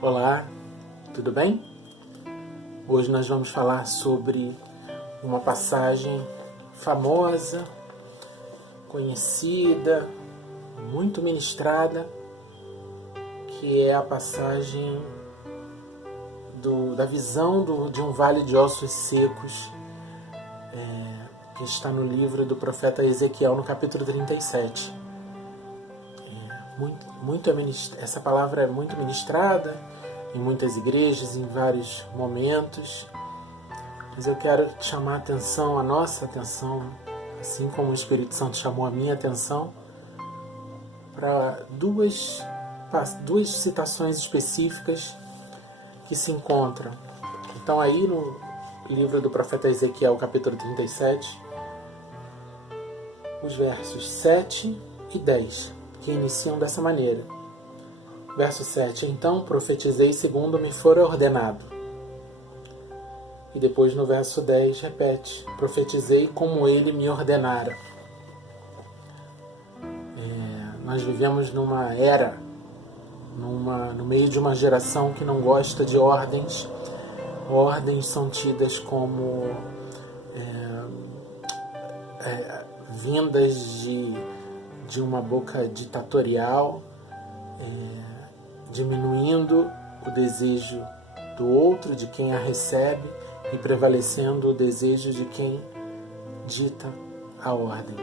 Olá, tudo bem? Hoje nós vamos falar sobre uma passagem famosa, conhecida, muito ministrada, que é a passagem da visão de um vale de ossos secos, que está no livro do profeta Ezequiel, no capítulo 37. Essa palavra é muito ministrada em muitas igrejas, em vários momentos, mas eu quero chamar a nossa atenção, assim como o Espírito Santo chamou a minha atenção, para duas citações específicas que se encontram. Então aí no livro do profeta Ezequiel, capítulo 37, os versos 7 e 10, que iniciam dessa maneira. Verso 7: Então profetizei segundo me for ordenado. E depois no verso 10 repete: profetizei como ele me ordenara. Nós vivemos numa era, no meio de uma geração que não gosta de ordens. Ordens são tidas como vindas de uma boca ditatorial, diminuindo o desejo do outro, de quem a recebe, e prevalecendo o desejo de quem dita a ordem.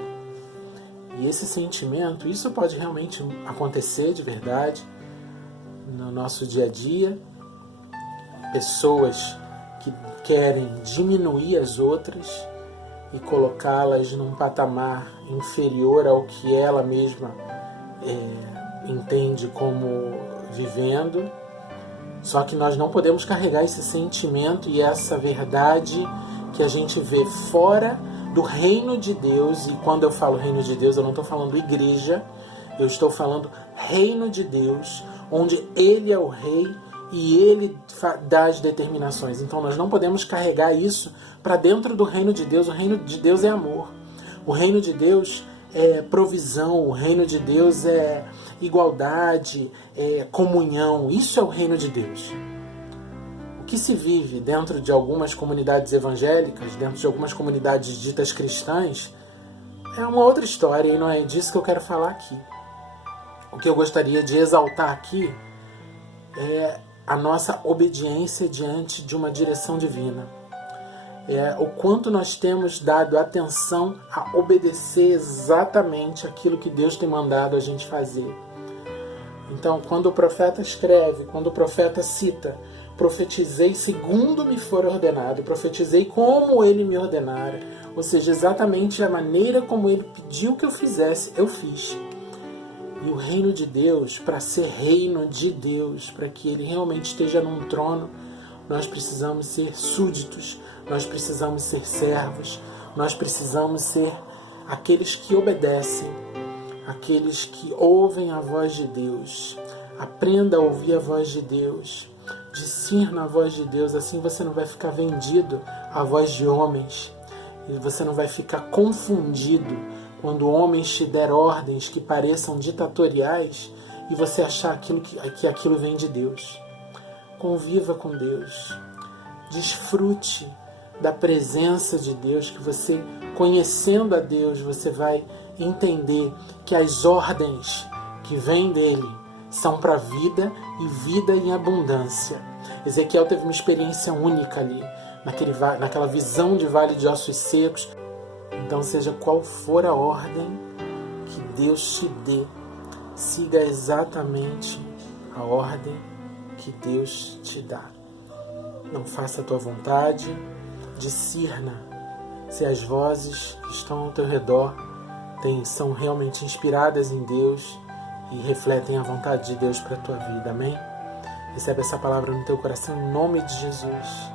E esse sentimento, isso pode realmente acontecer de verdade no nosso dia a dia. Pessoas que querem diminuir as outras e colocá-las num patamar inferior ao que ela mesma entende como vivendo. Só que nós não podemos carregar esse sentimento e essa verdade que a gente vê fora do reino de Deus. E quando eu falo reino de Deus, eu não estou falando igreja, eu estou falando reino de Deus, onde Ele é o rei e Ele dá as determinações. Então nós não podemos carregar isso para dentro do reino de Deus. O reino de Deus é amor. O reino de Deus é provisão. O reino de Deus é igualdade, é comunhão. Isso é o reino de Deus. O que se vive dentro de algumas comunidades evangélicas, dentro de algumas comunidades ditas cristãs, é uma outra história e não é disso que eu quero falar aqui. O que eu gostaria de exaltar aqui é a nossa obediência diante de uma direção divina. O quanto nós temos dado atenção a obedecer exatamente aquilo que Deus tem mandado a gente fazer. Então, quando o profeta escreve, quando o profeta cita, profetizei segundo me for ordenado, profetizei como ele me ordenara, ou seja, exatamente a maneira como ele pediu que eu fizesse, eu fiz. E o reino de Deus, para ser reino de Deus, para que ele realmente esteja num trono, nós precisamos ser súditos, nós precisamos ser servos, nós precisamos ser aqueles que obedecem, aqueles que ouvem a voz de Deus. Aprenda a ouvir a voz de Deus, discirna a voz de Deus, assim você não vai ficar vendido à voz de homens, e você não vai ficar confundido quando homens te der ordens que pareçam ditatoriais e você achar que aquilo vem de Deus. Conviva com Deus. Desfrute da presença de Deus, que você, conhecendo a Deus, você vai entender que as ordens que vêm dele são para vida e vida em abundância. Ezequiel teve uma experiência única ali, naquela visão de vale de ossos secos. Então, seja qual for a ordem que Deus te dê, siga exatamente a ordem que Deus te dá. Não faça a tua vontade, discirna se as vozes que estão ao teu redor são realmente inspiradas em Deus e refletem a vontade de Deus para a tua vida. Amém? Recebe essa palavra no teu coração em nome de Jesus.